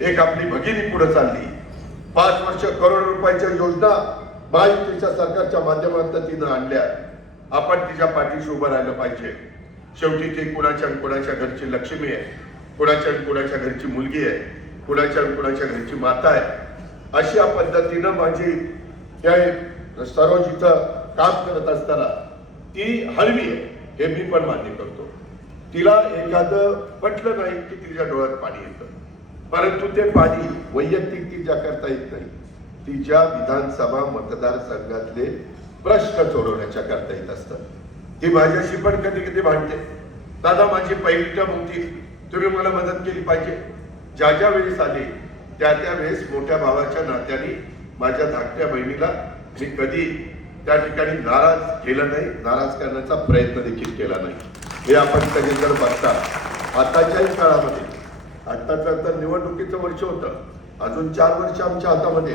एक आपली भगिनी पुढे चालली, 5 वर्ष करोड रुपयाच्या योजना महायुतीच्या सरकारच्या माध्यमातून तिनं आणल्या. आपण तिच्या पाठीशी उभं राहिलं पाहिजे. शेवटी ती कुणाच्या घरची लक्ष्मी आहे, कुणाच्या घरची मुलगी आहे, कुणाच्या घरची माता आहे. अशा पद्धतीनं माझी त्या सरोजीचं काम करत असताना ती हळवी आहे हे मी पण मान्य करतो. तिला एखादं पटलं नाही की तिच्या डोळ्यात पाणी येतं, परंतु ते पाणी वैयक्तिक तिच्या करता येत नाही, तिच्या विधानसभा मतदारसंघातले प्रश्न सोडवण्याच्या करता येत असतं. ती माझ्याशी पण कधी कधी भांडते, दादा माझी पहिली टर्म होती, तुम्ही मला मदत केली पाहिजे. ज्या वेळेस आली त्या वेळेस मोठ्या भावाच्या नात्याने माझ्या धाकट्या बहिणीला मी कधी त्या ठिकाणी नाराज केलं नाही, नाराज करण्याचा प्रयत्न देखील केला नाही. हे आपण सगळेजण बघता. आताच्याही काळामध्ये, आताचं तर निवडणुकीचं वर्ष होतं, अजून 4 वर्ष आमच्या हातामध्ये.